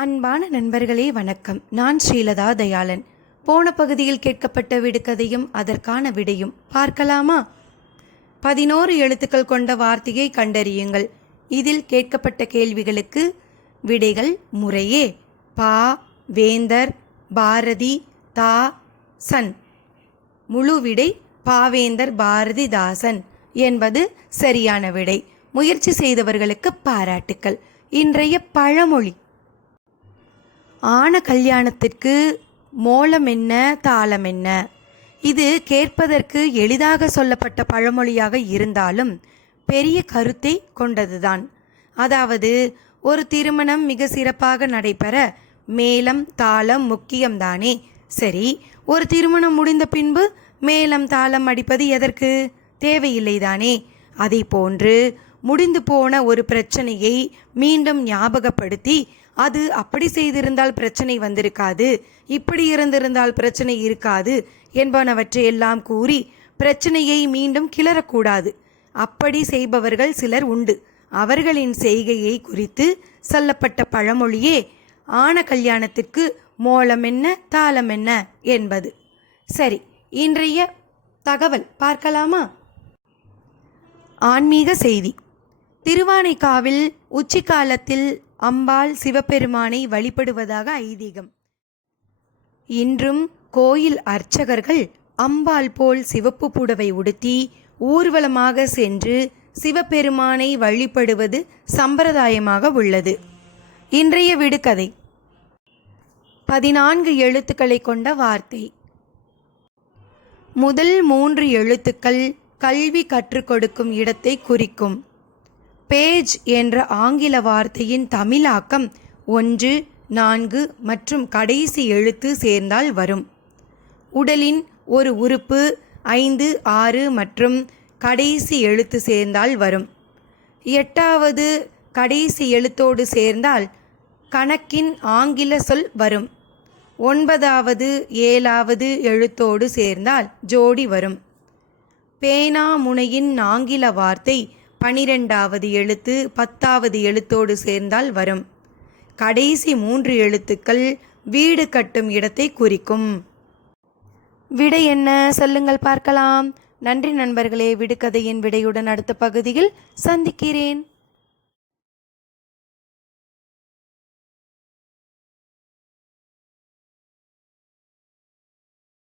அன்பான நண்பர்களே வணக்கம். நான் ஸ்ரீலதா தயாளன். போன பகுதியில் கேட்கப்பட்ட விடுகதையும் அதற்கான விடையும் பார்க்கலாமா? பதினோரு எழுத்துக்கள் கொண்ட வார்த்தையை கண்டறியுங்கள். இதில் கேட்கப்பட்ட கேள்விகளுக்கு விடைகள் முறையே. பா வேந்தர் பாரதி தா சன். முழு விடை பாவேந்தர் பாரதிதாசன் என்பது சரியான விடை. முயற்சி செய்தவர்களுக்கு பாராட்டுக்கள். இன்றைய பழமொழி. ஆன கல்யாணத்திற்கு மோளம் என்ன தாளம் என்ன? இது கேட்பதற்கு எளிதாக சொல்லப்பட்ட பழமொழியாக இருந்தாலும் பெரிய கருத்தை கொண்டதுதான். அதாவது ஒரு திருமணம் மிக சிறப்பாக நடைபெற மேளம் தாளம் முக்கியம்தானே? சரி ஒரு திருமணம் முடிந்த பின்பு மேளம் தாளம் அடிப்பது எதற்கு? தேவையில்லைதானே? அதை போன்று முடிந்து போன ஒரு பிரச்சனையை மீண்டும் ஞாபகப்படுத்தி அது அப்படி செய்திருந்தால் பிரச்சனை வந்திருக்காது இப்படி இருந்திருந்தால் பிரச்சனை இருக்காது என்பனவற்றை எல்லாம் கூறி பிரச்சனையை மீண்டும் கிளறக்கூடாது. அப்படி செய்பவர்கள் சிலர் உண்டு. அவர்களின் செய்கையை குறித்து சொல்லப்பட்ட பழமொழியே ஆன கல்யாணத்திற்கு மோளம் என்ன தாளம் என்ன? என்பது. சரி இன்றைய தகவல் பார்க்கலாமா? ஆன்மீக செய்தி. திருவானைக்காவில் உச்சிக்காலத்தில் அம்பாள் சிவபெருமானை வழிபடுவதாக ஐதீகம். இன்றும் கோயில் அர்ச்சகர்கள் அம்பாள் போல் சிவப்பு புடவை உடுத்தி ஊர்வலமாக சென்று சிவபெருமானை வழிபடுவது சம்பிரதாயமாக உள்ளது. இன்றைய விடுகதை. பதினான்கு எழுத்துக்களை கொண்ட வார்த்தை. முதல் மூன்று எழுத்துக்கள் கல்வி கற்றுக் கொடுக்கும் இடத்தை குறிக்கும். பேஜ் என்ற ஆங்கில வார்த்தையின் தமிழாக்கம் ஒன்று நான்கு மற்றும் கடைசி எழுத்து சேர்ந்தால் வரும். உடலின் ஒரு உறுப்பு ஐந்து ஆறு மற்றும் கடைசி எழுத்து சேர்ந்தால் வரும். எட்டாவது கடைசி எழுத்தோடு சேர்ந்தால் கணக்கின் ஆங்கில சொல் வரும். ஒன்பதாவது ஏழாவது எழுத்தோடு சேர்ந்தால் ஜோடி வரும். பேனா முனையின் ஆங்கில வார்த்தை பனிரெண்டாவது எழுத்து பத்தாவது எழுத்தோடு சேர்ந்தால் வரும். கடைசி மூன்று எழுத்துக்கள் வீடு கட்டும் இடத்தை குறிக்கும். விடை என்ன? சொல்லுங்கள் பார்க்கலாம். நன்றி நண்பர்களே விடுகதையின் விடையுடன் அடுத்த பகுதியில் சந்திக்கிறேன்.